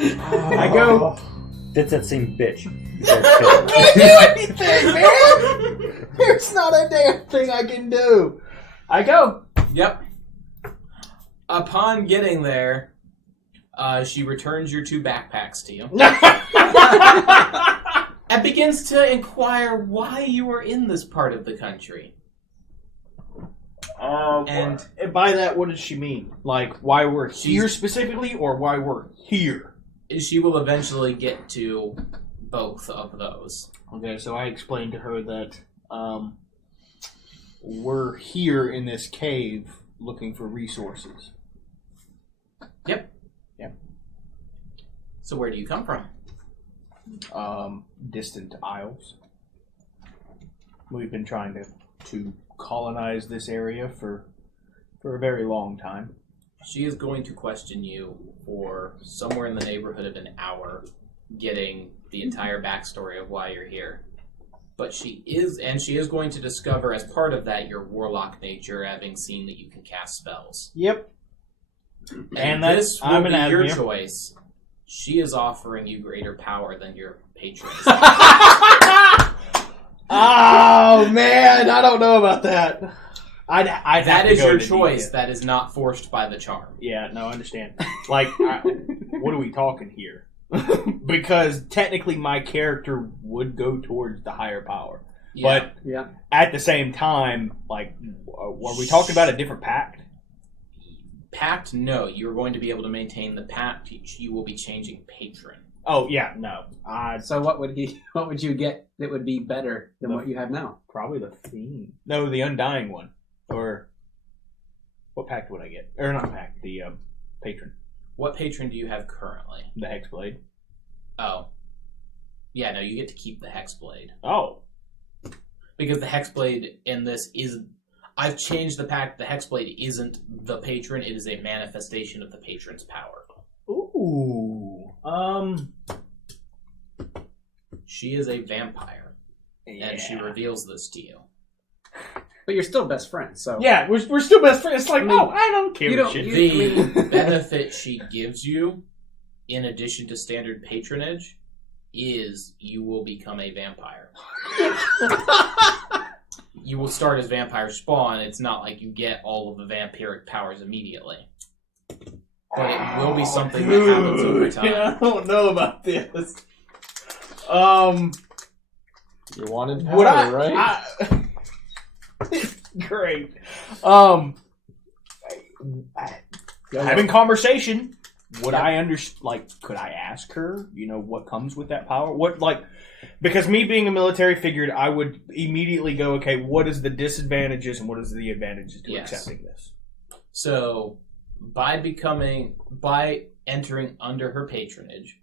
I go. That's that same bitch. I can't do anything, man. There's not a damn thing I can do. I go. Yep. Upon getting there, she returns your 2 backpacks to you. And begins to inquire why you are in this part of the country. And by that, what does she mean? Like, why we're here specifically, or why we're here? She will eventually get to both of those. Okay, so I explained to her that we're here in this cave looking for resources. Yep. So where do you come from? Distant isles. We've been trying to colonize this area for a very long time. She is going to question you for somewhere in the neighborhood of an hour, getting the entire backstory of why you're here. But she is going to discover as part of that your warlock nature, having seen that you can cast spells. Yep. And this will be your choice. She is offering you greater power than your patrons. Oh man, I don't know about that. That is your choice. That is not forced by the charm. Yeah, no, I understand. Like, what are we talking here? Because technically, my character would go towards the higher power, but at the same time, like, are we talking about a different pact? Pact? No, you're going to be able to maintain the pact. You will be changing patron. Oh yeah, no. So what would you get that would be better than what you have now? Probably the Fiend. No, the Undying one. Or what pact would I get? Or not pact, the patron. What patron do you have currently? The Hexblade. Oh. Yeah, no, you get to keep the Hexblade. Oh. Because the Hexblade in this is... I've changed the pact. The Hexblade isn't the patron. It is a manifestation of the patron's power. Ooh. She is a vampire. Yeah. And she reveals this to you. But you're still best friends, so... Yeah, we're still best friends. It's like, I don't care. The benefit she gives you, in addition to standard patronage, is you will become a vampire. You will start as vampire spawn. It's not like you get all of the vampiric powers immediately. But it will be something that happens over time. Yeah, I don't know about this. You wanted power, right? Great. Having conversation, would I could I ask her, what comes with that power? Because me being a military figure, I would immediately go, okay, what is the disadvantages and what is the advantages to accepting this? So, by entering under her patronage,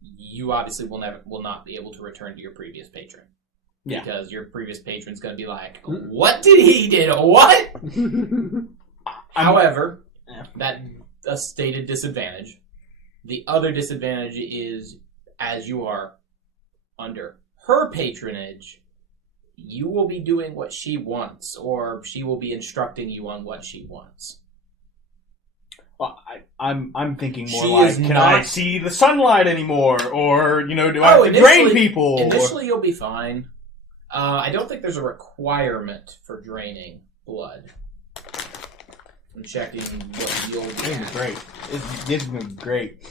you obviously will not be able to return to your previous patron. Yeah. Because your previous patron's going to be like, what did he do? What? However, that a stated disadvantage. The other disadvantage is, as you are under her patronage, you will be doing what she wants, or she will be instructing you on what she wants. Well, I'm thinking more can I see the sunlight anymore? Or, do I have to drain people? Initially, you'll be fine. I don't think there's a requirement for draining blood. I'm checking what you'll do. This is great. This is great.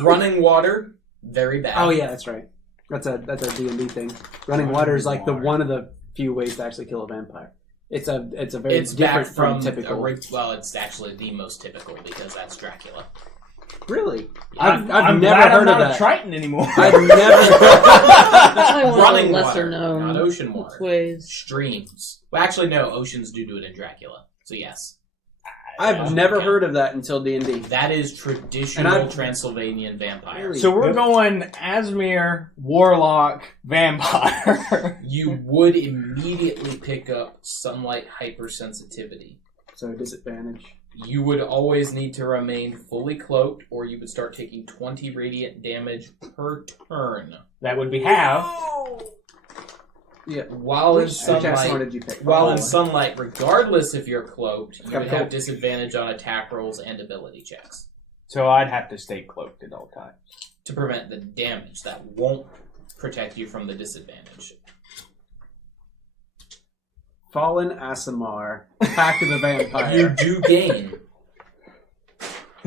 Running water, very bad. Oh yeah, that's right. That's a D&D thing. Running water is like one of the few ways to actually kill a vampire. It's very different from typical. It's actually the most typical because that's Dracula. Really? Yeah. I've never heard of that. A Triton anymore. I've never. That's Running lesser water, known not ocean water. Ways. Streams. Well, actually, no. Oceans do it in Dracula. So yes. I've never heard of that until D&D. That is traditional Transylvanian vampire. So we're going Asmir, Warlock, Vampire. You would immediately pick up sunlight hypersensitivity. So disadvantage. You would always need to remain fully cloaked, or you would start taking 20 radiant damage per turn. That would be half. Yeah. While in sunlight, did you pick? in sunlight, regardless if you're cloaked, you would have disadvantage on attack rolls and ability checks. So I'd have to stay cloaked at all times. To prevent the damage that won't protect you from the disadvantage. Fallen Aasimar, Pact of the Vampire. You do gain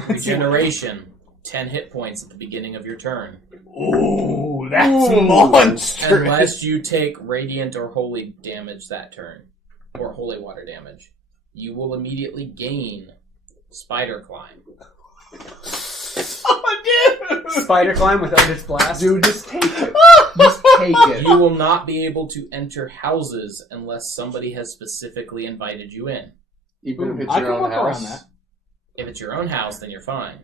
regeneration, 10 hit points at the beginning of your turn. Ooh, that's monstrous. Unless you take radiant or holy damage that turn, or holy water damage, you will immediately gain Spider Climb. Oh, dude! Spider Climb with Eldritch Blast. Dude, just take it. Just take it. You will not be able to enter houses unless somebody has specifically invited you in. Even if it's I your can own work house. around that. If it's your own house, then you're fine.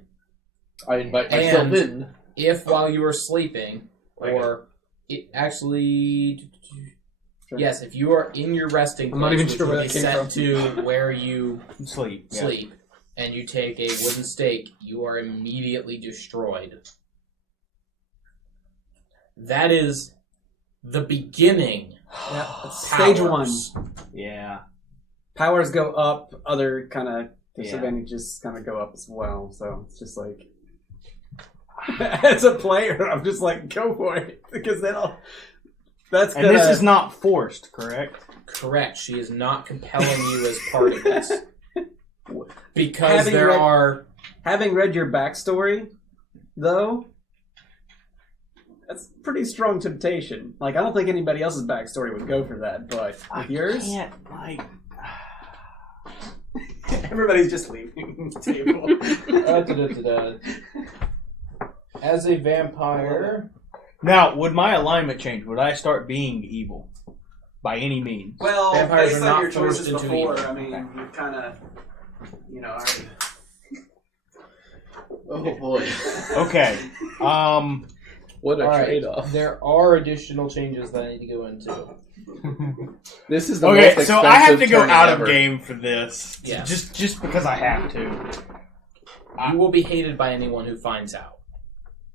I invite myself And in. if while you are sleeping, or it actually... Yes, if you are in your resting I'm not place, even which sure where will that be came set from. to where you Sleep. Yeah. sleep, and you take a wooden stake, you are immediately destroyed. That is the beginning. Yeah, that's stage one. Powers. Yeah. Powers go up, other kind of disadvantages kind of go up as well. So it's just like, as a player, I'm just like, go for it, because then that's And gonna... this is not forced, correct? Correct. She is not compelling you as part of this. Because Having Having read your backstory, though, that's pretty strong temptation. Like, I don't think anybody else's backstory would go for that, but with yours... Can't, like... Everybody's just leaving the table. As a vampire... Now, would my alignment change? Would I start being evil? By any means? Well, Vampires based are on not your choices forced into before, evil. I mean, you kind of, already... Oh boy. Okay. What a All right. trade-off. There are additional changes that I need to go into. This is the Okay, most so I have to expensive go turning out ever. of game for this. Yeah. Just because I have to. You will be hated by anyone who finds out.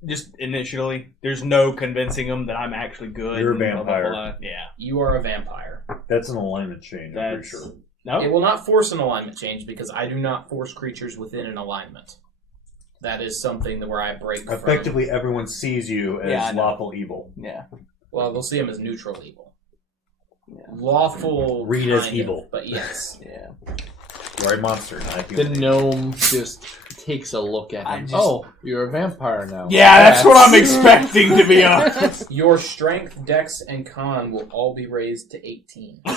Just initially. There's no convincing them that I'm actually good. You're a and blah, blah, vampire. blah. Yeah. You are a vampire. That's an alignment change, I'm pretty That's... sure. No? It will not force an alignment change because I do not force creatures within an alignment. That is something that where I break from. Effectively, everyone sees you as Yeah, I know. lawful evil. Yeah. Well, they'll see him as neutral evil. Yeah. Lawful. Read as kind of, evil. but yes. Yeah. You're a monster, not a The human. gnome just takes a look at him. Oh, you're a vampire now. Yeah, that's what I'm expecting, to be honest. Your strength, dex, and con will all be raised to 18. They're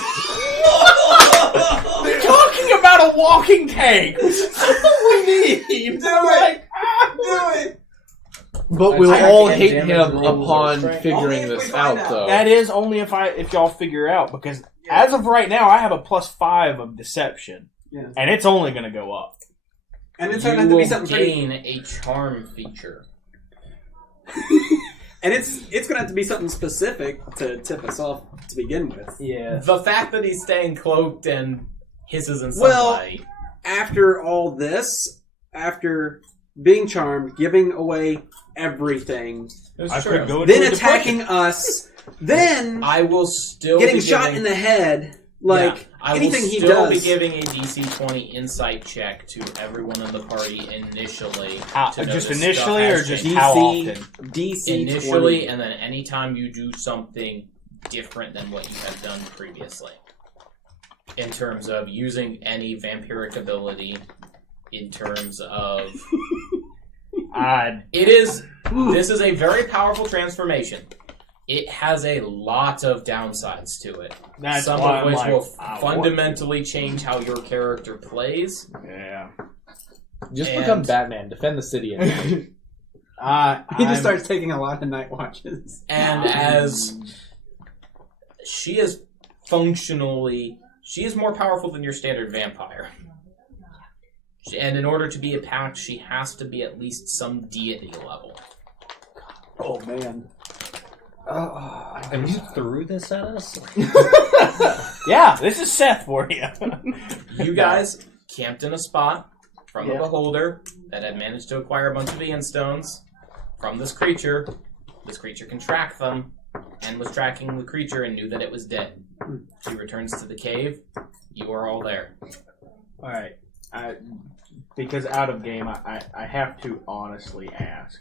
talking about a walking tank. That's all we need. But we'll Attacking all and hate damage him rolls upon are strength. figuring Only if we this find out, out. though. That is only if y'all figure out, because as of right now, I have a +5 of deception, Yeah. and it's only going to go up. And it's You going to have to be will something pretty... gain a charm feature. And it's going to have to be something specific to tip us off to begin with. Yeah. The fact that he's staying cloaked and hisses in Well, sunlight. After all this, after being charmed, giving away everything, I could go into then a attacking us, then I will still getting be shot giving, in the head, like Yeah, I anything will he still does. be giving a DC 20 insight check to everyone in the party initially. How, to just notice initially, stuff or has just changed. how DC often? DC Initially, 20. and then anytime you do something different than what you have done previously. In terms of using any vampiric ability, in terms of... This is a very powerful transformation. It has a lot of downsides to it. That's Some why of I'm which like, will I fundamentally change how your character plays. Yeah. Just And- become Batman. Defend the city. And He just starts taking a lot of night watches. And as she is functionally... She is more powerful than your standard vampire. And in order to be a pact, she has to be at least some deity level. Oh man. And you threw this at us? Yeah, this is Seth for you. You guys camped in a spot from Yeah. a beholder that had managed to acquire a bunch of Ian stones from this creature. This creature can track them, and was tracking the creature and knew that it was dead. She returns to the cave. You are all there. Alright. Because out of game, I have to honestly ask: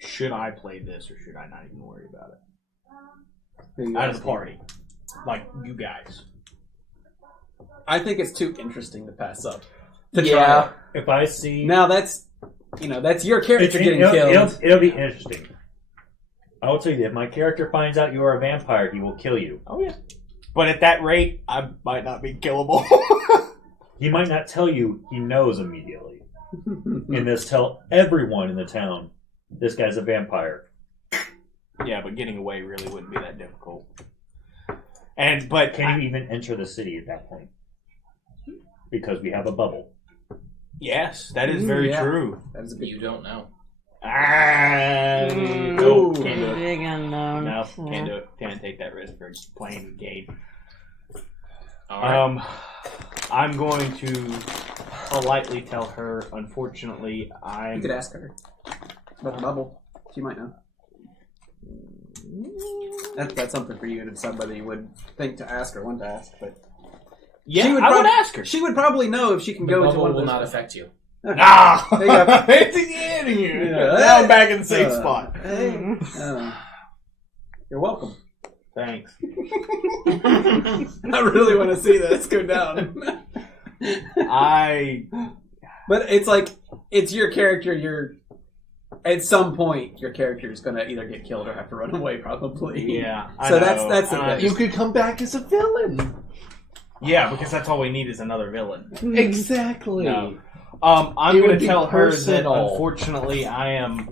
should I play this, or should I not even worry about it? Out of the party, like you guys. I think it's too interesting to pass up. Yeah. If I see... Now that's your character getting killed. It'll be interesting. I will tell you that if my character finds out you are a vampire, he will kill you. Oh yeah. But at that rate, I might not be killable. He might not tell you he knows immediately. And this tell everyone in the town, this guy's a vampire. Yeah, but getting away really wouldn't be that difficult. But can you even enter the city at that point? Because we have a bubble. Yes, that is very true. You don't know. No, can't do it. Big unknown. No, can't do it. Can't take that risk for playing the game. All right. I'm going to politely tell her, unfortunately, You could ask her about the bubble. She might know. That's something for you to decide whether you would think to ask or want to ask. But yeah, I would ask her. She would probably know if she can go into one of will those. not affect you. Okay. Ah! There you go. It's the end of you. Yeah. Now I'm back in the safe spot. Hey. You're welcome. Thanks. I really want to see this go down. But it's like, it's your character, at some point, your character is going to either get killed or have to run away, probably. Yeah. So that's the thing. You could come back as a villain. Yeah, because that's all we need is another villain. Exactly. No. I'm It going would to be tell her that, personal. unfortunately, I am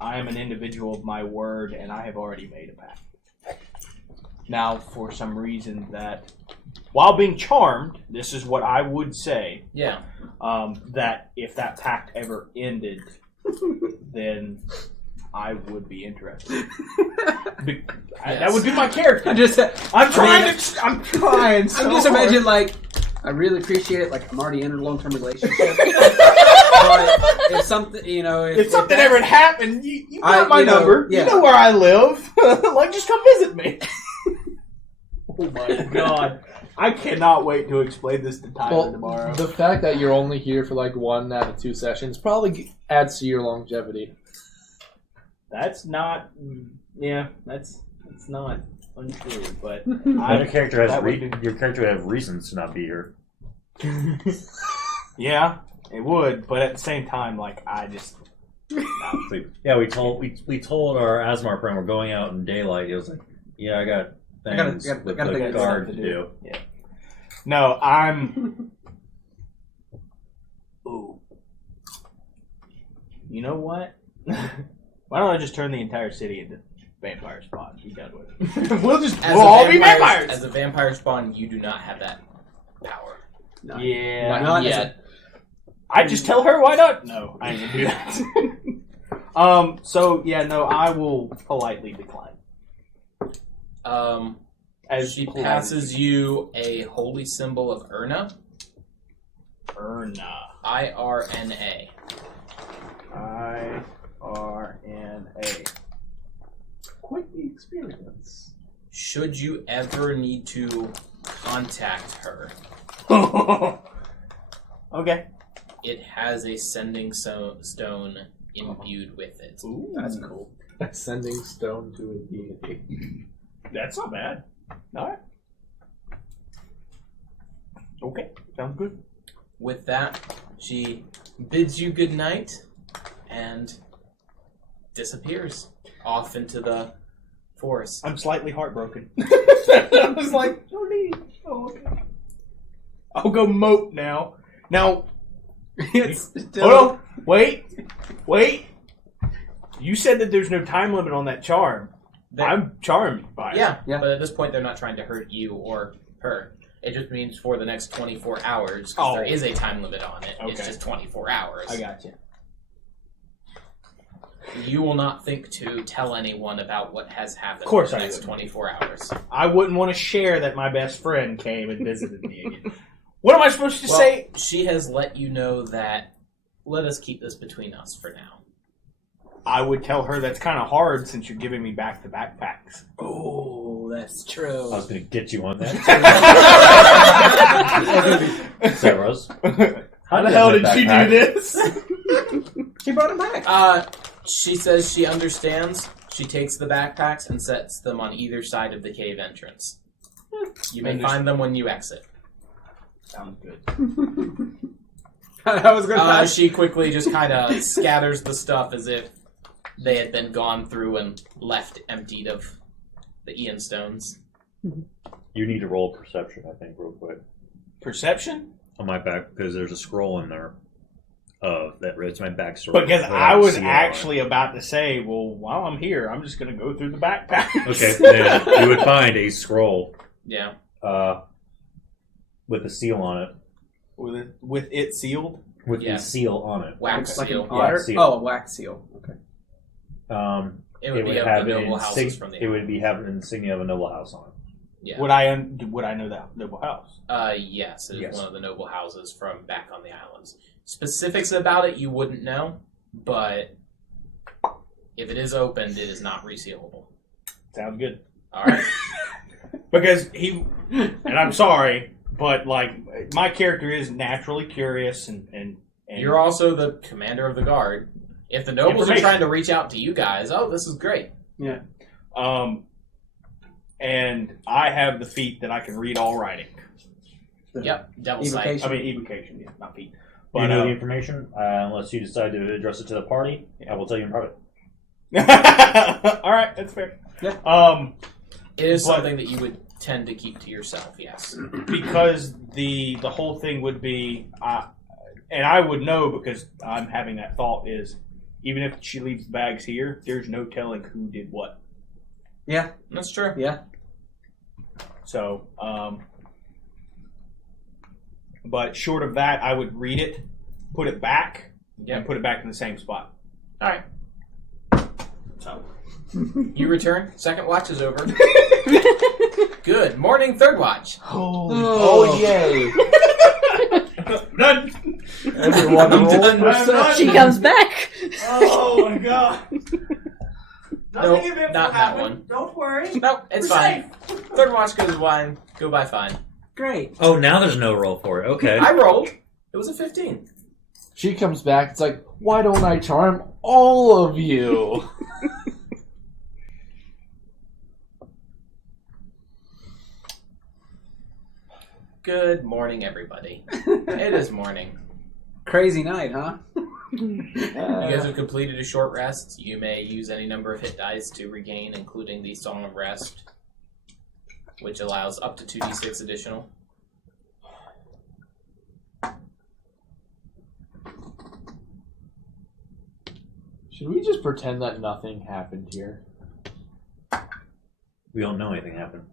an individual of my word, and I have already made a pact. Now, for some reason that, while being charmed, this is what I would say. Yeah. That if that pact ever ended, then I would be interested. That would be my character. I'm trying so I'm just hard. imagining, like, I really appreciate it. Like, I'm already in a long-term relationship. But if something, if something ever happened, you got my you know, number. yeah. You know where I live. Like, just come visit me. Oh my god. I cannot wait to explain this to Tyler tomorrow. The fact that you're only here for like 1 out of 2 sessions probably adds to your longevity. That's not... Yeah, that's not untrue, but... Your character has that would be- your character would have reasons to not be here. Yeah, it would, but at the same time, like, I just... Yeah, we told our Asmar friend we're going out in daylight. He was like, "Yeah, I got things with gotta the think guard stuff to to do." Yeah. No, I'm... Ooh. You know what? Why don't I just turn the entire city into vampire spawn? Be done with it. We'll all be vampires! As a vampire spawn, you do not have that power. Yeah. Not yet. I just tell her why not? No, I ain't gonna do that. So yeah, no, I will politely decline. As She politely. passes you a holy symbol of Urna. Urna. IRNA. IRNA. Quite the experience. Should you ever need to contact her, Okay. it has a sending stone imbued with it. Ooh, That's cool. Sending stone to a deity. that's not bad. Alright. Okay, sounds good. With that, she bids you good night and disappears off into the forest. I'm slightly heartbroken. I was like, no need. Oh, okay. I'll go mope now. Now, It's hold on. Wait. You said that there's no time limit on that charm. I'm charmed by it. Yeah, Yeah. but at this point, they're not trying to hurt you or her. It just means for the next 24 hours, because Oh. there is a time limit on it. It's Okay. just 24 hours. I got you. You will not think to tell anyone about what has happened Of course for the I next wouldn't. 24 hours. I wouldn't want to share that my best friend came and visited me again. What am I supposed to Well, say? she has let you know that let us keep this between us for now. I would tell her that's kind of hard since you're giving me back the backpacks. Oh, that's true. I was going to get you on that. Sarah's. How the hell did she do this? She brought him back. She says she understands. She takes the backpacks and sets them on either side of the cave entrance. You may find them when you exit. Sounds good. I was gonna. She quickly just kind of scatters the stuff as if they had been gone through and left emptied of the Ian stones. You need to roll perception, I think, real quick. Perception? On my back, because there's a scroll in there. It's my backstory. Because I was actually about to say, well, while I'm here, I'm just going to go through the backpack. Okay, then you would find a scroll. Yeah. With a seal on it. With it sealed? With the seal on it. Wax like seal. an otter? Seal. Oh, a wax seal. Okay. It would be have of the noble houses from the It would be having an insignia of a noble house on it. Yeah. Would I know that noble house? Yes, it is Yes. one of the noble houses from back on the islands. Specifics about it you wouldn't know, but if it is opened, it is not resealable. Sounds good. All right. Because and I'm sorry, but like my character is naturally curious and You're also the commander of the guard. If the nobles are trying to reach out to you guys, this is great. Yeah. And I have the feat that I can read all writing. Yep, Devil's Sight. Evocation. I mean evocation, yeah, not feat. But you know the information, unless you decide to address it to the party, I will tell you in private. All right, that's fair. Yeah. It is something that you would tend to keep to yourself, yes. Because the whole thing would be, and I would know because I'm having that thought is, even if she leaves the bags here, there's no telling who did what. Yeah. That's true. Yeah. So, but short of that, I would read it, put it back, and put it back in the same spot. All right. So. You return. Second watch is over. Good morning, third watch. Oh yay! Done. Everyone roll done. perception. She comes back. Oh my god. Nope, not that one. Don't worry. Nope, it's fine. Third watch goes by fine. Great. Oh, now there's no roll for it. Okay. I rolled. It was a 15. She comes back. It's like, why don't I charm all of you? Good morning, everybody. It is morning. Crazy night, huh? You guys have completed a short rest. You may use any number of hit dice to regain, including the Song of Rest, which allows up to 2d6 additional. Should we just pretend that nothing happened here? We don't know anything happened.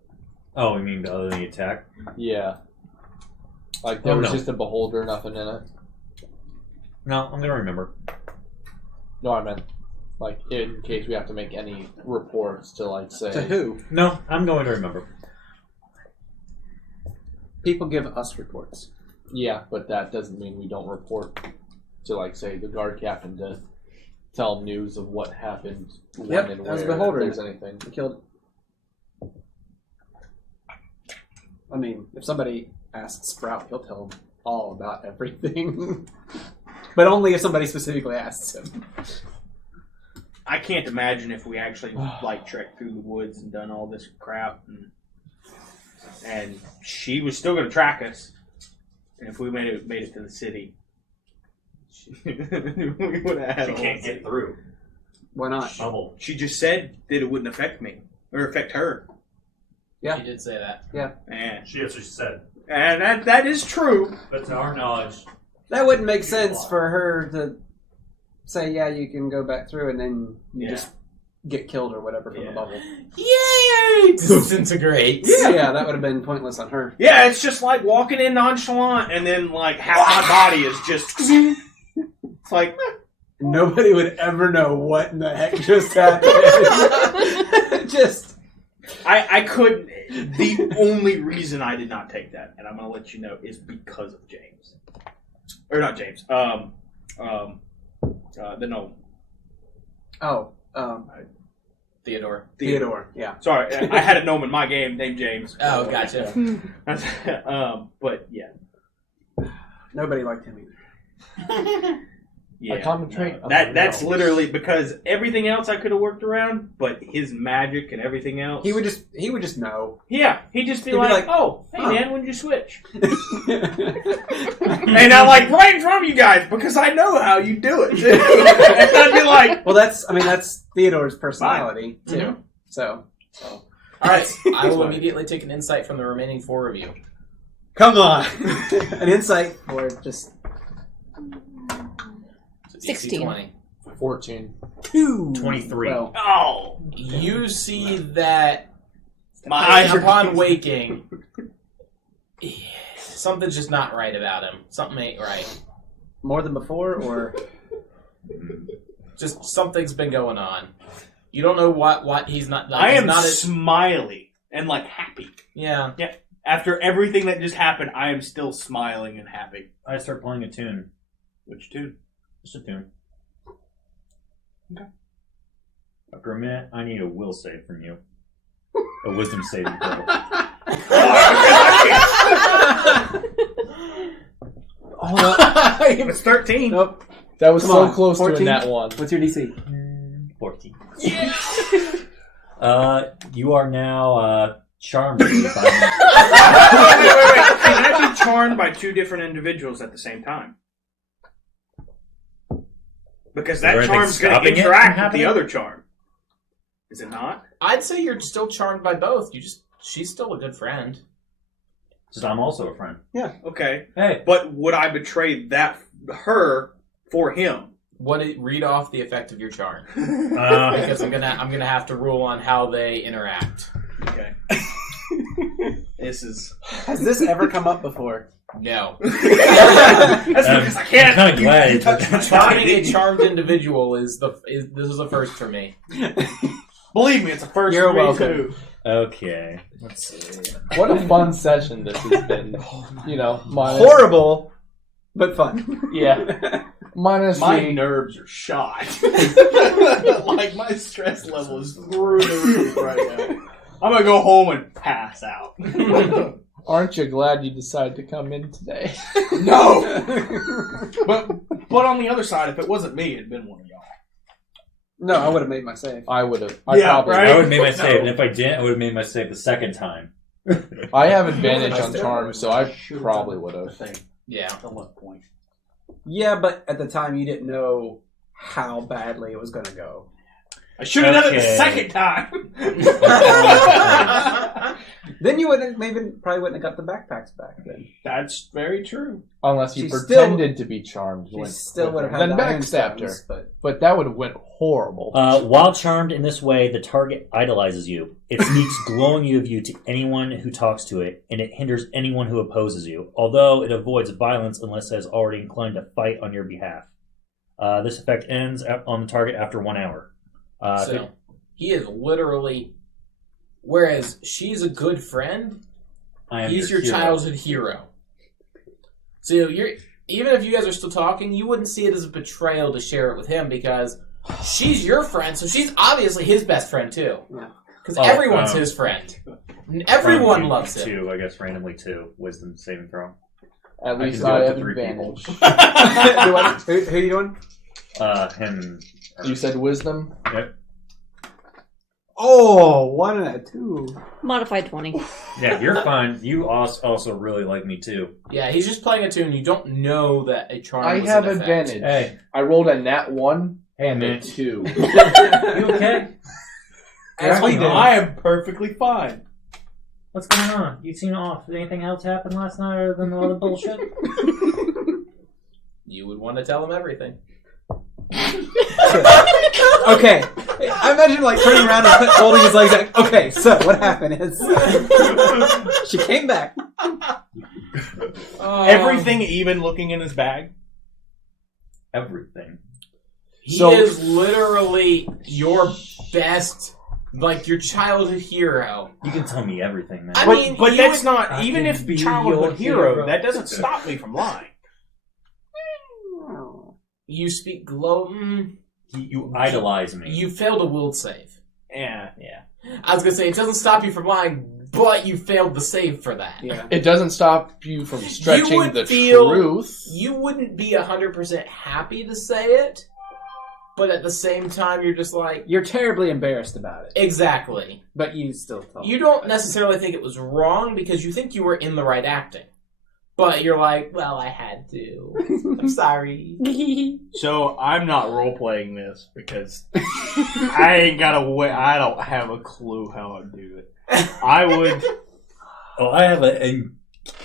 Oh, you mean other than the attack? Yeah. Like, there was just a beholder, nothing in it. No, I'm gonna remember. No, I meant, like, in case we have to make any reports to, like, say... To who? No, I'm going to remember. People give us reports. Yeah, but that doesn't mean we don't report to, like, say, the guard captain to tell him news of what happened, when and that was where, beholder. if there's anything. We killed. I mean, if somebody asks Sprout, he'll tell them all about everything. But only if somebody specifically asks him. I can't imagine if we actually like trekked through the woods and done all this crap, and she was still going to track us. And if we made it to the city, we would have had. She can't get through. Why not? Shovel. She just said that it wouldn't affect me or affect her. Yeah. She did say that. Yeah. And That's what she said. and that is true. But to our knowledge, That wouldn't make sense for her to say, yeah, you can go back through, and then you just get killed or whatever from the bubble. Yay! Disintegrate. Yeah, that would have been pointless on her. Yeah, it's just like walking in nonchalant, and then like half my body is just. It's like Nobody would ever know what in the heck just happened. Just. I could. The only reason I did not take that, and I'm going to let you know, is because of James, or not James. The gnome. Oh. Theodore. Theodore, yeah. Sorry, I had a gnome in my game named James. Oh, gotcha. But yeah. Nobody liked him either. Yeah, A common trait. that's literally because everything else I could have worked around, but his magic and everything else. He would just know. Yeah, he'd just be He'd be like, like, "Oh, hey huh. man, when did you switch?" And I'm like, right in front of you guys because I know how you do it. And I'd be like, Well, that's Theodore's personality too. Mhm. So, All right, I will fine. immediately take an insight from the remaining 4 of you. come on, an insight or just So DC 16. 20. 14. 23. Well, "Oh, You see that my eyes are upon waking, something's just not right about him. Something ain't right. more than before, or Just something's been going on. You don't know what he's not. Like, I he's am not smiley and like happy. yeah. After everything that just happened, I am still smiling and happy." I start playing a tune. Which tune? Just a tune. Okay. After a minute, I need a will save from you. A wisdom saving throw. It's 13. nope. That was Come so on, close 14? to a nat 1. What's your DC? 14. You are now charmed by me. Wait. Can I be charmed by 2 different individuals at the same time? Because Is there that anything charm's going stopping to it from interact with happening? the other charm. Is it not? I'd say you're still charmed by both. She's still a good friend. Just I'm also a friend. Okay. Hey. But would I betray her for him? Read off the effect of your charm Uh, because I'm gonna have to rule on how they interact. Okay. This is... Has this ever come up before? No, That's because I can't. I'm kinda glad you it- touched my charming body. a charmed individual is this is a first for me. Believe me, it's a first You're for me welcome. too. okay. Let's see. What a fun session this has been. You know, minus, Horrible, but fun. Yeah. Minus My the nerves are shot. Like my stress level is through the roof right now. I'm gonna go home and pass out. Aren't you glad you decided to come in today? No. But on the other side, if it wasn't me, it'd been one of y'all. No, I would have made my save. I would have. Yeah, probably right? I would have made my save, No. and if I didn't, I would have made my save the second time. I have advantage I on still charm, so I should've probably done would the have. thing. Yeah, At what point? Yeah, but at the time you didn't know how badly it was going to go. I should have done it the Okay. second time. Then you probably wouldn't have got the backpacks back then. That's very true. Unless you She pretended to be charmed. She with- still with would have her. had Then the iron backstabbed her. stones, But that would have went horrible. While charmed in this way, the target idolizes you. It speaks glowingly of you to anyone who talks to it, and it hinders anyone who opposes you, although it avoids violence unless it is already inclined to fight on your behalf. This effect ends on the target after 1 hour. so he is literally. Whereas she's a good friend, I am he's your hero. childhood hero. So even if you guys are still talking, you wouldn't see it as a betrayal to share it with him because she's your friend, so she's obviously his best friend too. Because Oh, everyone's his friend. Everyone From loves him. 2, I guess, randomly 2. Wisdom saving throw. At I least can do I up to have 3 people. advantage. Who are you doing? Him. You said wisdom? Yep. Oh, 1 and a 2. Modified 20. Yeah, you're fine. You also really like me too. Yeah, he's just playing a tune. You don't know that a charm I was have in effect. advantage. Hey, I rolled a nat 1 and man. a 2. you okay? As we did. I am perfectly fine. What's going on? You seem off. Did anything else happen last night other than all the bullshit? You would want to tell him everything. Okay. I imagine like turning around and holding his legs like, okay, so what happened is she came back. Everything, even looking in his bag. Everything. He So- is literally your best, like your childhood hero. You can tell me everything, man. I But, mean, but you that's would- not, I even can if be childhood your hero, hero. that doesn't stop me from lying. You speak glow. You idolize me. You failed a will save. Yeah. I was gonna say it doesn't stop you from lying, but you failed the save for that. Yeah. It doesn't stop you from stretching would the feel- truth. You wouldn't be 100% happy to say it, but at the same time, you're just like, You're terribly embarrassed about it, exactly. but you still tell. You don't necessarily think it was wrong because you think you were in the right acting. But you're like, well, I had to. I'm sorry. So I'm not role playing this because I ain't got a way. I don't have a clue how I do it. I would. Oh, I have a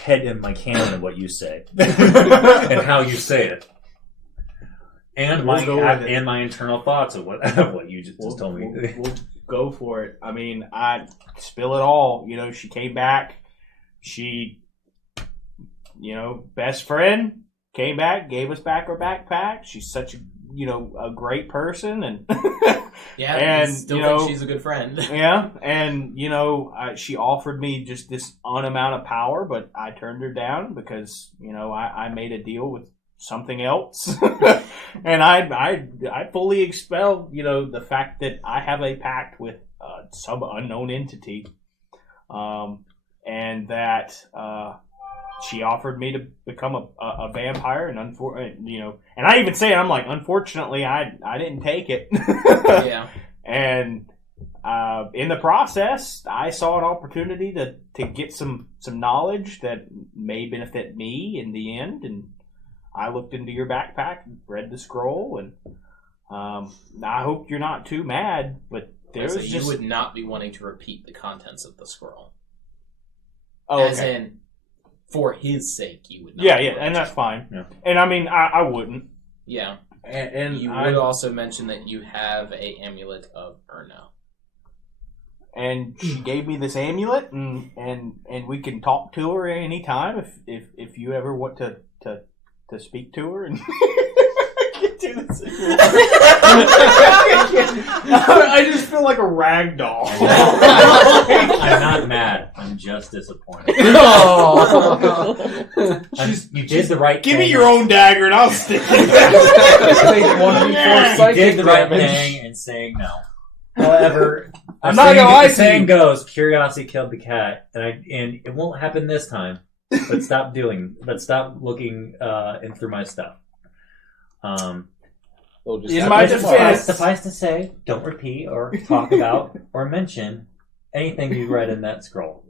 head in my canon of what you say and how you say it, and We'll go with it. and my internal thoughts of what you just told me. We'll go for it. I mean, I spill it all. She came back. She, best friend came back, gave us back our backpack. She's such a great person, and Yeah, and I still think she's a good friend. yeah, and she offered me just this amount of power, but I turned her down because I made a deal with something else, and I fully expel the fact that I have a pact with some unknown entity, and that she offered me to become a vampire, and and I even say it, I'm like, unfortunately, I didn't take it. Yeah. And in the process, I saw an opportunity to get some knowledge that may benefit me in the end, and I looked into your backpack, read the scroll, and I hope you're not too mad, but there's So just... you would not be wanting to repeat the contents of the scroll. Oh, As okay. in, for his sake, you would not. Yeah, be yeah, wanting and to. that's fine. Yeah. And I mean, I wouldn't. Yeah. And You I, would also mention that you have a amulet of Erna. and she gave me this amulet, and we can talk to her anytime if you ever want to speak to her. And I can't do this anymore. I just feel like a rag doll. I'm not mad. I'm just disappointed. You did the right Give thing. me your own dagger and I'll stick it. You did the right thing in saying no. However, I'm not gonna lie to the saying you. goes, curiosity killed the cat, and it won't happen this time. But stop looking in through my stuff. They'll just In have my to defense- Suffice to say, don't repeat or talk about or mention anything you read in that scroll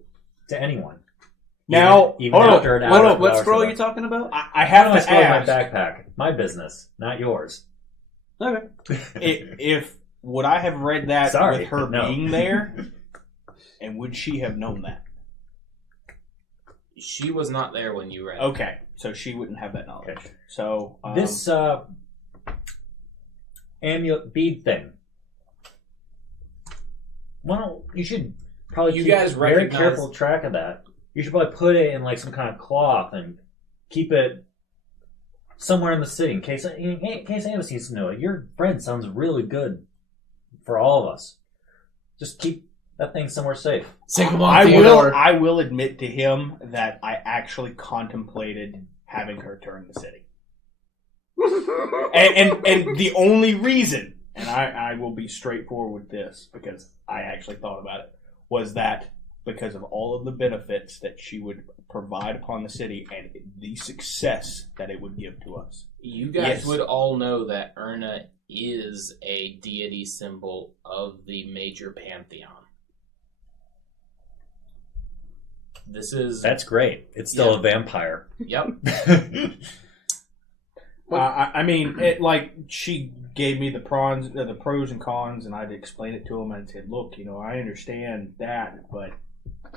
to anyone. Now, even hold on, after an hold hour, on. of What hours scroll are ago. you talking about? I have I to scroll in my ask backpack. My business, not yours. Okay. if would I have read that Sorry, with her but no. being there, and would she have known that? She was not there when you read. Okay, so she wouldn't have that knowledge. So This amulet bead thing. Well, you should probably You keep guys very recognize- careful track of that. You should probably put it in like some kind of cloth and keep it somewhere in the city in case anyone seems to know it. Your friend sounds really good for all of us. Just keep that thing somewhere safe. I will admit to him that I actually contemplated having her turn the city. and the only reason, and I will be straightforward with this because I actually thought about it, was that because of all of the benefits that she would provide upon the city and the success that it would give to us. You guys Yes. would all know that Erna is a deity symbol of the major pantheon. That's great. It's still a vampire. Yep. I mean, she gave me the pros and cons, and I'd explain it to him and said, "Look, I understand that, but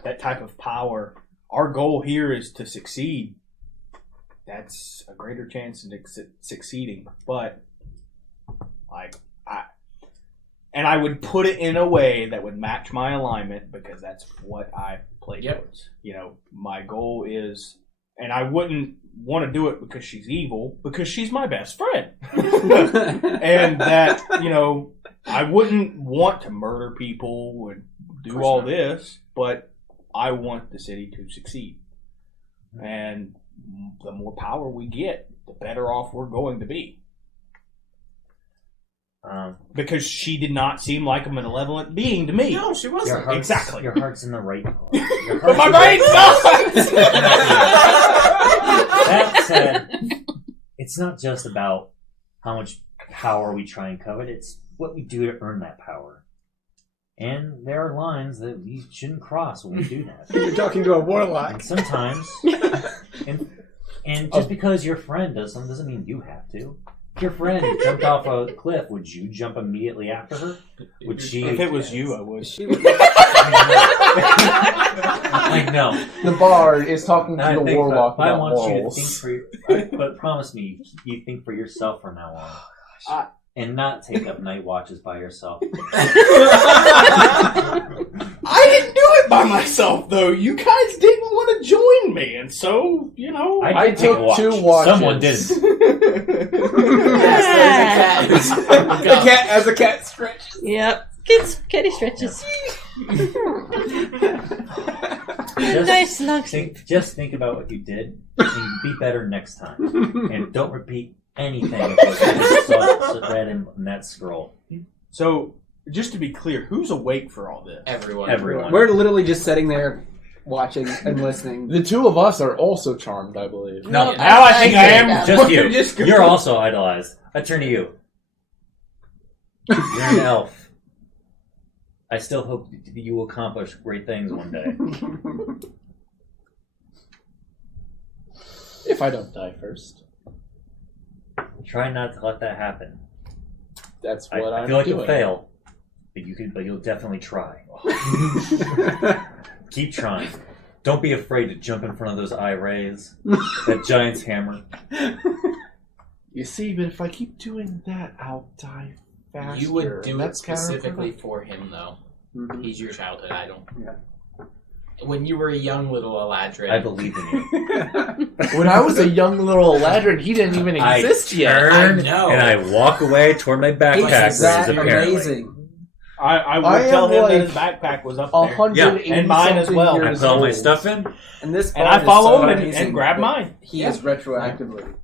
that type of power, our goal here is to succeed. That's a greater chance of succeeding, but I would put it in a way that would match my alignment because that's what I play towards. My goal is, and I wouldn't want to do it because she's evil, because she's my best friend. And that, I wouldn't want to murder people and do all this, but I want the city to succeed. And the more power we get, the better off we're going to be. Because she did not seem like a malevolent being to me. No, she Your wasn't. heart's, Exactly. Your heart's in the right. Your But heart's my in the- brain's not! That said, it's not just about how much power we try and covet, it's what we do to earn that power. And there are lines that we shouldn't cross when we do that. You're talking to a warlock. And sometimes, and just because your friend does something doesn't mean you have to. If your friend jumped off a cliff, would you jump immediately after her? Would she? If it was you, I would. I know. The bard is talking to I the think warlock that I about want morals. you to think but promise me you think for yourself from now on, and not take up night watches by yourself. I didn't do it by myself, though. You guys didn't want to join me, and so, I did take a took watch. 2 watches. Someone didn't. Yes, there's a cat. The cat as the cat stretches. Yep. Kitty stretches. Nice snug. Just think about what you did, and be better next time, and don't repeat anything of what you read in that scroll. So, just to be clear, who's awake for all this? Everyone. We're literally just sitting there watching and listening. The 2 of us are also charmed, I believe. No, Now I think I am. just you. You're also idolized. I turn to you. You're an elf. I still hope you will accomplish great things one day. If I don't die first. Try not to let that happen. That's what I I'm feel like doing. you'll fail, but you'll definitely try. Keep trying. Don't be afraid to jump in front of those eye rays. That giant's hammer. You see, but if I keep doing that, I'll die faster. You would do it That's specifically for him, though. Mhm. He's your childhood idol. Yeah. When you were a young little Eladrin, I believe in you. When I was a young little Eladrin, he didn't even exist yet. Turn I know. and I walk away toward my backpack. Is Which is that apparently. amazing? I would I tell am him that like his backpack was up there. 180 and mine as well. I years put all my old. stuff in. And this And part I is follow so him amazing and grab that mine. He is retroactively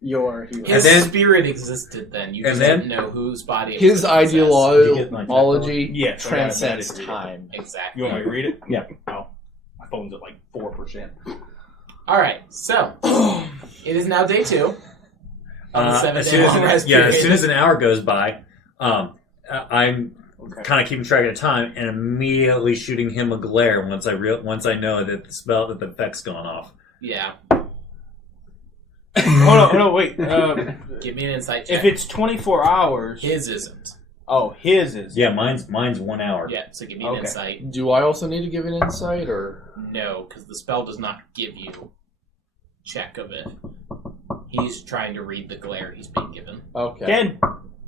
your hero. his And then- spirit existed then. You and just then- didn't know whose body it His was gonna possess. Did you get my ideology Yes, I got it. transcends Read it. time. Exactly. You want me to read it? Yeah. Oh, my phone's at like 4%. All right, so it is now day 2. On the 7 as day soon long rest as, yeah, as period. soon as an hour goes by, I'm Okay. kind of keeping track of time and immediately shooting him a glare once I know that the effect's gone off. Yeah. Hold on, wait. Give me an insight check. If it's 24 hours... His isn't. Oh, his is. Yeah, mine's 1 hour. Yeah, so give me an Okay. insight. Do I also need to give an insight, or No, because the spell does not give you check of it. He's trying to read the glare he's being given. okay? 10.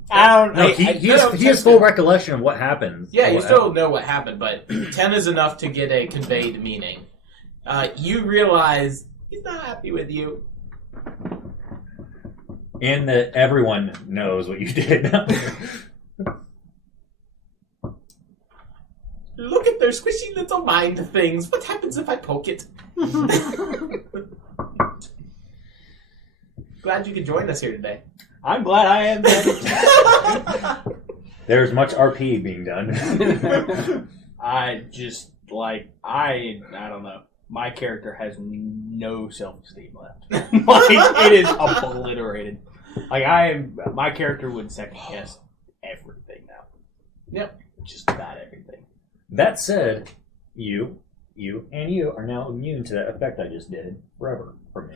I don't No, I- he I- has full recollection of what happened. Yeah, you What still happened. know what happened, but 10 is enough to get a conveyed meaning. You realize he's not happy with you. And that everyone knows what you did. Look at their squishy little mind things. What happens if I poke it? Glad you could join us here today. I'm glad I am. There's much RP being done. I just, I don't know. My character has no self-esteem left. It is obliterated. My character would second guess everything now. Yep. Just about everything. That said, you are now immune to that effect I just did forever from me.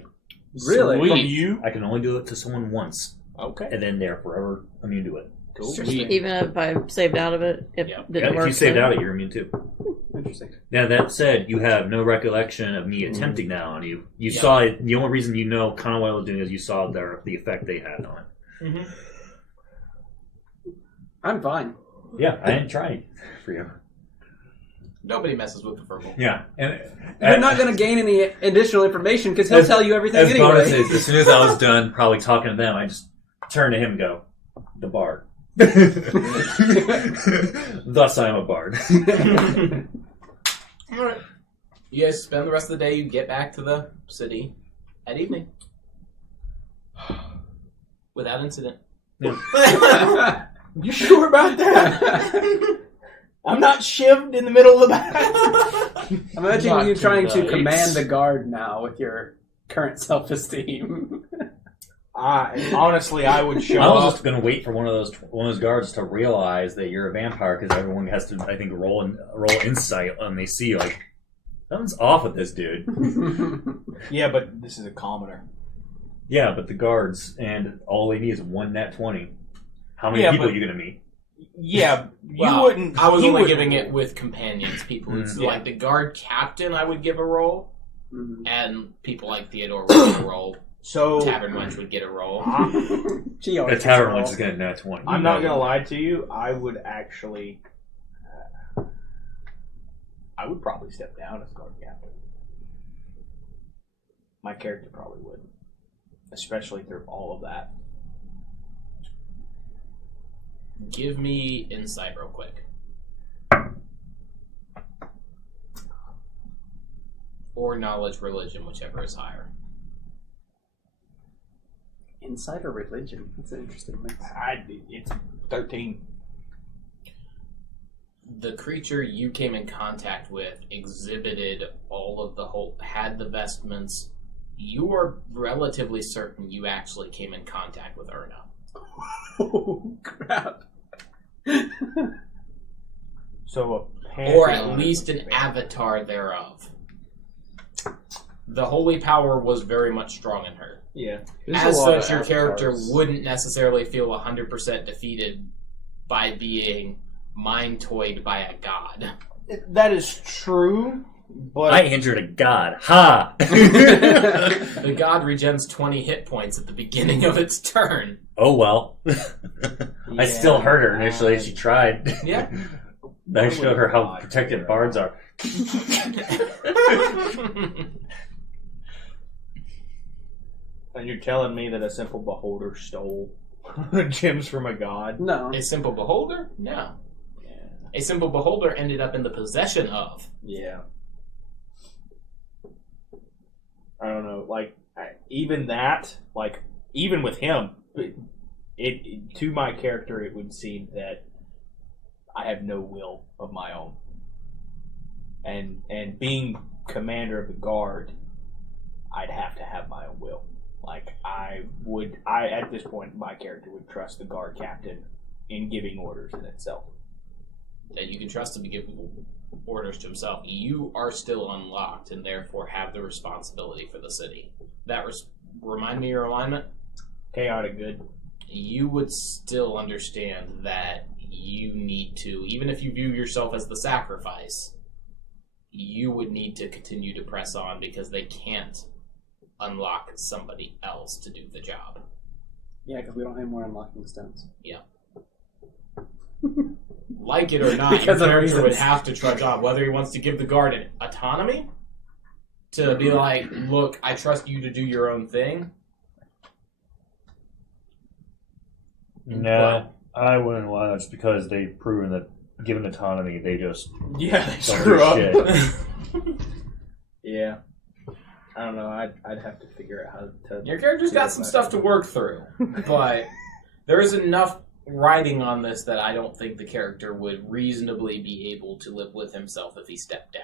Really? From you? I can only do it to someone once, Okay. and then they're forever immune to it. Cool. Even if I saved out of it, it Yep. didn't Yeah, work. if you saved then- out of it, you're immune too. Interesting. Now that said, you have no recollection of me attempting that on you. You saw it. The only reason you know kind of what I was doing is you saw the effect they had on it. Mm-hmm. I'm fine. Yeah, I didn't try it for you. Nobody messes with the verbal. Yeah, and You're not going to gain any additional information because he'll As- tell you everything as anyway. bonuses, as soon as I was done, probably talking to them, I just turned to him and go, "The bard." Thus, I am a bard. Alright. You guys spend the rest of the day, you get back to the city at evening. Without incident. You sure about that? I'm not shivved in the middle of the battle. Imagine Not you trying to tonight. command the guard now with your current self-esteem. Honestly, I would show I was up. just going to wait for one of those guards to realize that you're a vampire, because everyone has to, I think, roll insight when they see like something's off with this dude. Yeah, but this is a commoner. Yeah, but the guards, and all they need is one nat 20. How many Yeah, people but- are you going to meet? Yeah, you Well, wouldn't. I was he only wouldn't- giving it with companions. People, it's Yeah. like the guard captain, I would give a roll, Mhm. and people like Theodore would get a roll. So Tavern wench would get a roll. She A always tavern gets wench is going to nat 20. I'm not gonna lie to you. I would actually. I would probably step down as guard captain. My character probably would, especially through all of that. Give me insight real quick. Or knowledge, religion, whichever is higher. Insight or religion? That's an interesting mix. It's 13. The creature you came in contact with exhibited all of had the vestments. You are relatively certain you actually came in contact with Erna. Oh, crap. So Or at least an avatar thereof. The holy power was very much strong in her. Yeah. As such, your character wouldn't necessarily feel 100% defeated by being mind-toyed by a god. That is true, but I injured a god. Ha! The god regens 20 hit points at the beginning of its turn. Oh well. I still hurt her initially. She tried. Yeah. I showed her how protected bards are. And you're telling me that a simple beholder stole gems from a god? No. A simple beholder? No. A simple beholder ended up in the possession of. Yeah. I don't know. Like, even that, like, even with him, it to my character, it would seem that I have no will of my own. And being commander of the guard, I'd have to have my own will. Like, at this point, my character would trust the guard captain in giving orders in itself. That you can trust him to give orders to himself. You are still unlocked and therefore have the responsibility for the city. That remind me of your alignment? Chaotic good. You would still understand that you need to, even if you view yourself as the sacrifice, you would need to continue to press on because they can't unlock somebody else to do the job. Yeah, because we don't have more unlocking stones. Yeah. Like it or not, your Because of character would reasons. have to trudge on, whether he wants to give the guard an autonomy to be like, look, I trust you to do your own thing. No, I wouldn't allow it just because they've proven that given autonomy, they just Yeah, they don't screw do up. shit. Yeah. I don't know. I'd have to figure out how to. Your character's got some stuff to work through, but there is enough writing on this that I don't think the character would reasonably be able to live with himself if he stepped down.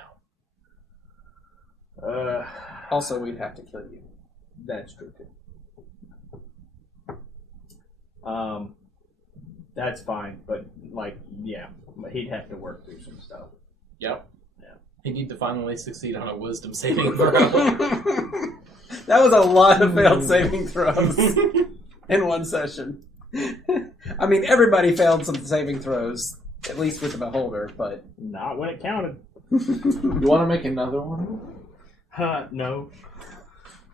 Also, we'd have to kill you. That's true too. That's fine, but like, yeah, he'd have to work through some stuff. Yep. Yeah. He'd need to finally succeed on a wisdom saving throw. That was a lot of failed saving throws in one session. I mean, everybody failed some saving throws, at least with the beholder, but Not when it counted. You want to make another one? No,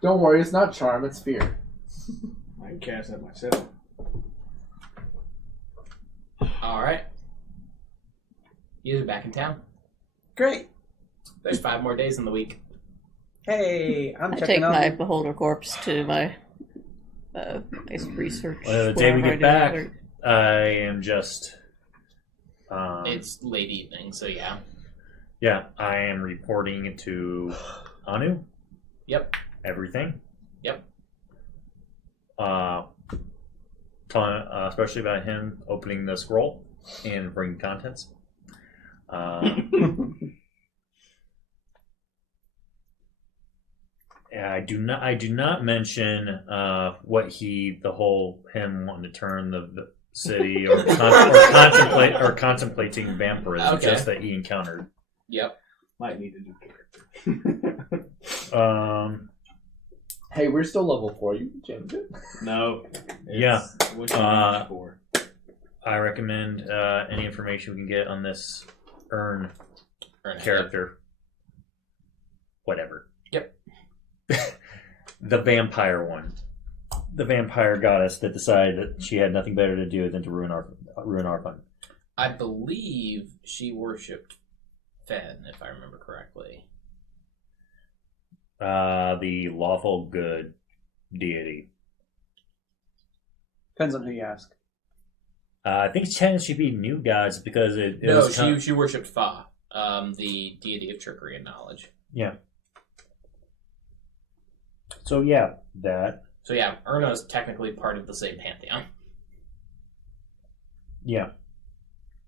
Don't worry, it's not charm, it's fear. I can cast that myself. Alright. You guys are back in town. great. There's 5 more days in the week. Hey, I'm I checking take out. my beholder corpse to my base research. The day we wherever get I do back, it. I am just. It's late evening, so yeah. Yeah, I am reporting to Anu. Yep. Everything. Yep. especially about him opening the scroll and bringing contents. I do not mention what him wanting to turn the city or contemplating vampirism, Okay. just that he encountered. Yep. Might need a new character. Hey, we're still level 4. You can change it. No. Yeah. What you need for? I recommend any information we can get on this Earn character. Whatever. Yep. The vampire one. The vampire goddess that decided that she had nothing better to do than to ruin our fun. I believe she worshipped Fen, if I remember correctly. The lawful good deity. Depends on who you ask. I think it should be new gods because it No, was she worshipped Fa, the deity of trickery and knowledge. Yeah. So yeah, that. So yeah, Erna is technically part of the same pantheon. Yeah.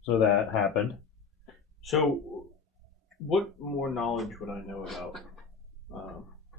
So that happened. So, what more knowledge would I know about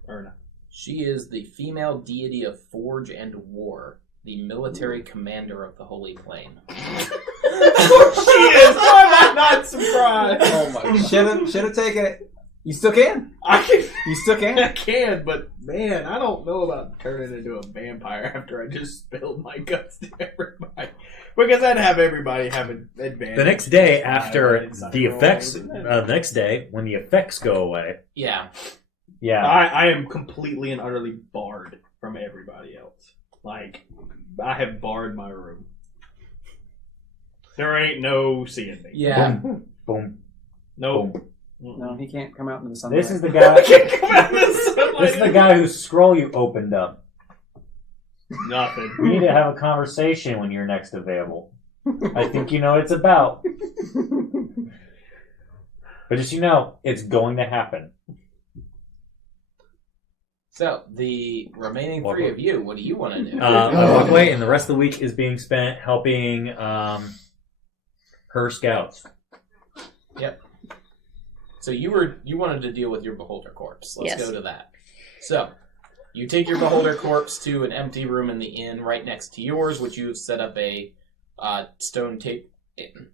Erna? She is the female deity of forge and war, the military commander of the Holy Plain. Of course she is! Why am I not surprised? Oh my god. Should have taken it. You still can. I can. You still can. I can, but man, I don't know about turning into a vampire after I just spilled my guts to everybody. Because I'd have everybody have an advantage. The next day after Inside the rolls effects, and then- the next day when the effects go away, Yeah. yeah, I am completely and utterly barred from everybody else. Like, I have barred my room. There ain't no seeing me. Yeah. boom. No. No, he can't come out in the sunlight. This is the guy. I can't come out of this sunlight. This is the guy whose scroll you opened up. Nothing. We need to have a conversation when you're next available. I think you know what it's about. But just it's going to happen. So, the remaining three of you, what do you want to do? I walk away, and the rest of the week is being spent helping her scouts. Yep. So you wanted to deal with your beholder corpse. Let's Yes. go to that. So you take your beholder corpse to an empty room in the inn right next to yours, which you have set up a stone tape in.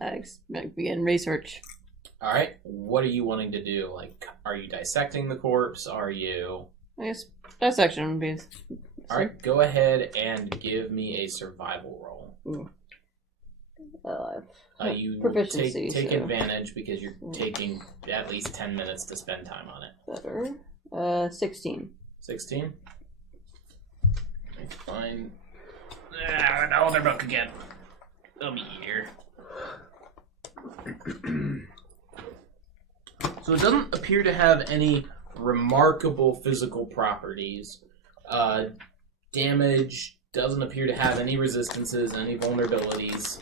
I begin research. All right. What are you wanting to do? Like, are you dissecting the corpse? Are you? I guess dissection would be. All right. Go ahead and give me a survival roll. You will Proficiency, take so- advantage because you're taking at least 10 minutes to spend time on it. Better. 16. 16. Let me find an older book again. It'll be here. So it doesn't appear to have any remarkable physical properties. Damage doesn't appear to have any resistances, any vulnerabilities.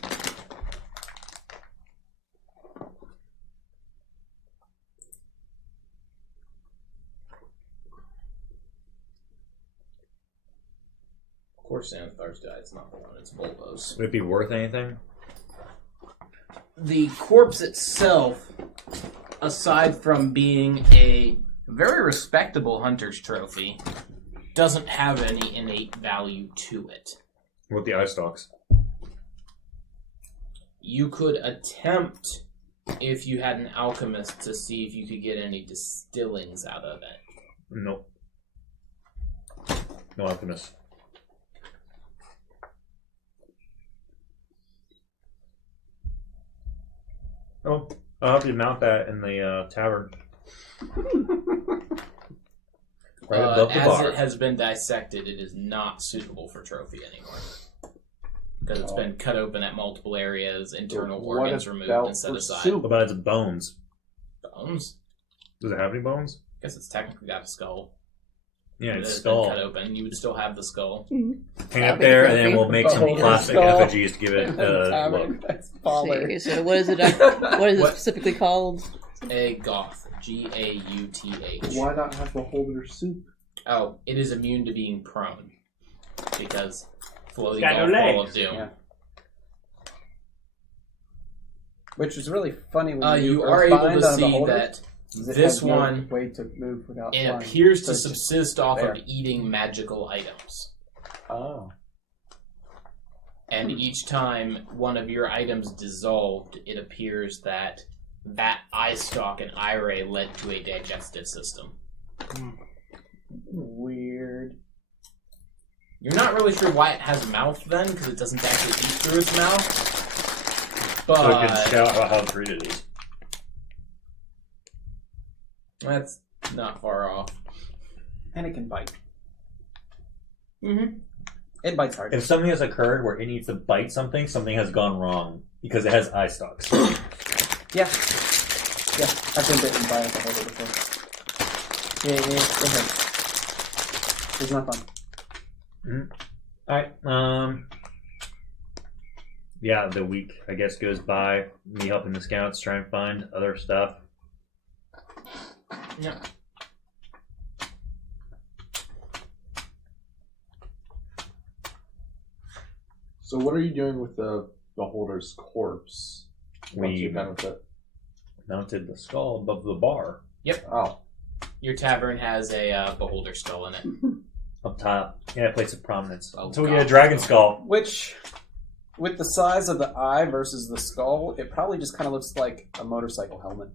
Of course, Xanathar's died. It's not the one, it's Volvo's. Would it be worth anything? The corpse itself, aside from being a very respectable hunter's trophy, doesn't have any innate value to it. With the eye stalks. You could attempt, if you had an alchemist, to see if you could get any distillings out of it. Nope. No alchemist. Oh, I'll help you mount that in the tavern. Right above the As bar. it has been dissected, it is not suitable for trophy anymore. Because it's been cut open at multiple areas, internal What organs removed and set for aside. soup? What about its bones? Bones? Does it have any bones? I guess it's technically got a skull. Yeah, It its has been skull. cut open. You would still have the skull. Hang That'd up be there, and creepy. then we'll make some Oh, plastic skull. effigies to give it a look. That's baller. See, so what is it? What is it What? specifically called? A goth. Gauth. Why not have beholder soup? Oh, it is immune to being prone. Because floating got no all full legs. of doom. Yeah. Which was really funny when You are able bind to on a see beholder, that it this has no one way to move without it flying. appears to So it's just subsist off there. of eating magical items. Oh. And each time one of your items dissolved, it appears that eye stalk and eye ray led to a digestive system. Weird. You're not really sure why it has a mouth then, because it doesn't actually eat through its mouth. So it But can shout out how great it is. that's not far off. And it can bite. Mm-hmm. It bites hard. If something has occurred where it needs to bite something, something has gone wrong because it has eye stalks. Yeah. Yeah, I've been bitten by a beholder before. Yeah, it hurts. It's not fun. Alright, yeah, the week, I guess, goes by. Me helping the scouts try and find other stuff. Yeah. So what are you doing with the beholder's corpse? Once We you're done with it. mounted the skull above the bar. Oh. Your tavern has a beholder skull in it. Up top. Yeah, place of prominence. Oh, So we get a God. dragon skull. Which, with the size of the eye versus the skull, it probably just kind of looks like a motorcycle helmet.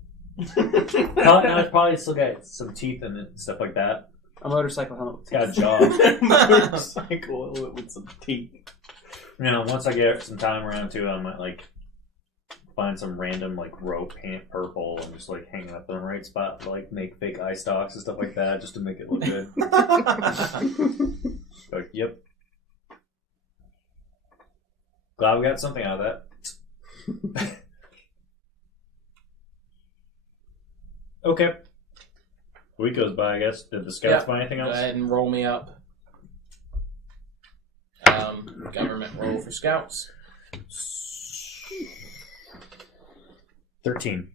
No, it's probably still got some teeth in it and stuff like that. A motorcycle helmet. It's got a jaw. Motorcycle with some teeth. You know, once I get some time around to it, I might like find some random like rope, paint purple, and just like hang it up in the right spot to like make fake eye stalks and stuff like that, just to make it look good. Like, yep. Glad we got something out of that. Okay. Week goes by, I guess. Did the scouts Yeah. find anything Go else? ahead and roll me up. Government roll for scouts. 13.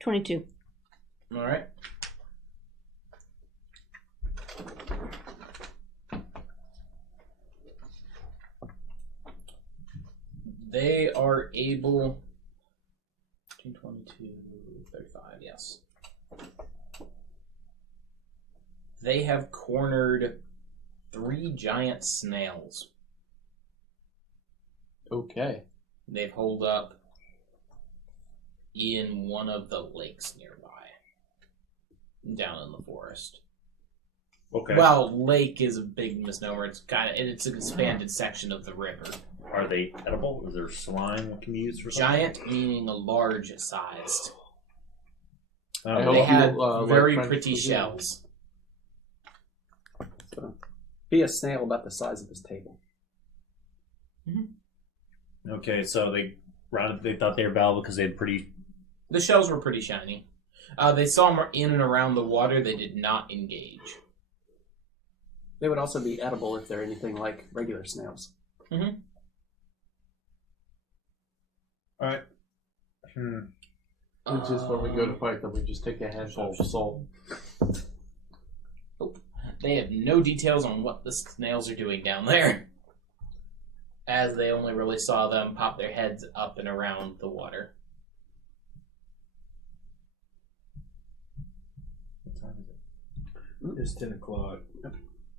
22. All right. They are able. 222, 35, yes. They have cornered 3 giant snails. Okay. They've holed up in one of the lakes nearby, down in the forest. Okay. Well, lake is a big misnomer. It's an expanded section of the river. Are they edible? Is there slime that can be used for something? Giant meaning a large sized. I They hope had you, like very French pretty cuisine. shells. So, be a snail about the size of this table. Okay, so they thought they were valuable because they had pretty. The shells were pretty shiny. They saw them in and around the water. They did not engage. They would also be edible if they're anything like regular snails. Mm-hmm. All right. It's just when we go to fight them, we just take a handful of salt. They have no details on what the snails are doing down there, as they only really saw them pop their heads up and around the water. What time is it? It's 10 o'clock.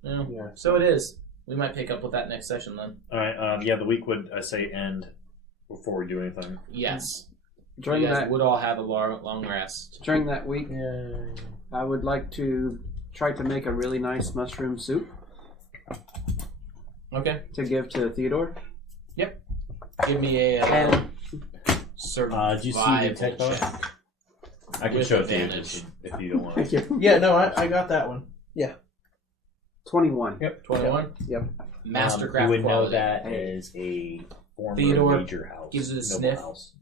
Yeah. Yeah. So it is. We might pick up with that next session then. All right. Yeah, the week would, I say, end before we do anything. Yes. During You guys that would all have a long rest. during that week, I would like to try to make a really nice mushroom soup Okay. to give to Theodore. Give me a And survival did you see the tech bonus? check. I can With show it to you advantage. if you don't want thank to. you. Yeah, no, I got that one. 21. Yep, 21. Yep. Mastercraft You would know quality. that as a former Theodore major house. gives it a noble sniff. House.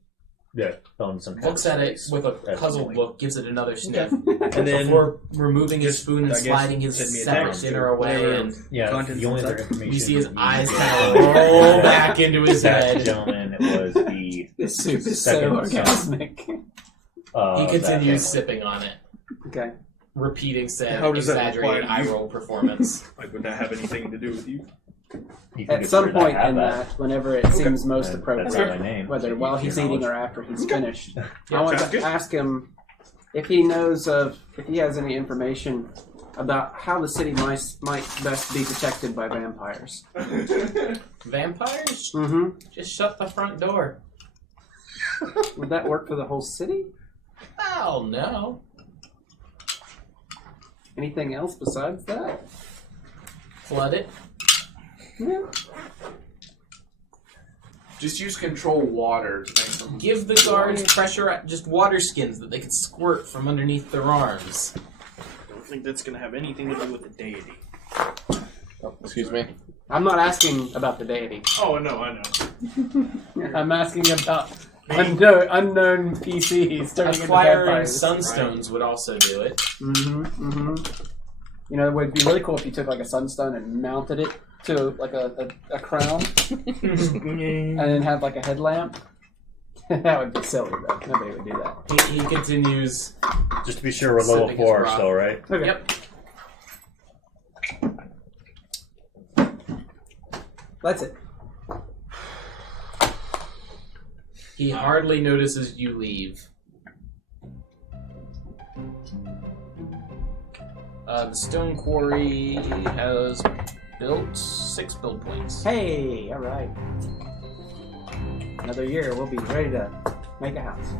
Yeah, found some kind Looks of at it place. with a That's puzzled like- look, gives it another sniff. And then Before removing his spoon and I guess, sliding his send me a separate text dinner or away, whatever. and Yeah, Contents the only other inside. information you see his you eyes get kind of from roll back into his that head. gentleman was the This soup is so Second son. orgasmic. He that continues family. sipping on it. Okay. repeating said How does that exaggerated apply to eye you? roll performance. Like, would that have anything to do with you? You can At get some rid of point have in that, whenever it seems most That's appropriate, not my name. whether So while use he's your eating or knowledge. after he's finished, Yeah, I want sounds to good. ask him if he knows of, if he has any information about how the city might best be protected by vampires. Vampires? Mm-hmm. Just shut the front door. Would that work for the whole city? Oh no. Anything else besides that? Flood it. Yeah. Just use control water to make them. Give the guards pressure, just water skins that they can squirt from underneath their arms. I don't think that's going to have anything to do with the deity. Excuse me. I'm not asking about the deity. Oh, no, I know. I'm asking about unknown PCs turning into Acquiring vampires. sunstones would also do it. Mm-hmm. Mm-hmm. You know, it would be really cool if you took like a sunstone and mounted it to like a crown, and then have like a headlamp. That would be silly though. Nobody would do that. He continues. Just to be sure, we're level Sipping his 4 broth. still, right? Okay. Yep. That's it. He hardly notices you leave. The stone quarry has built 6 build points. Hey, all right. Another year, we'll be ready to make a house.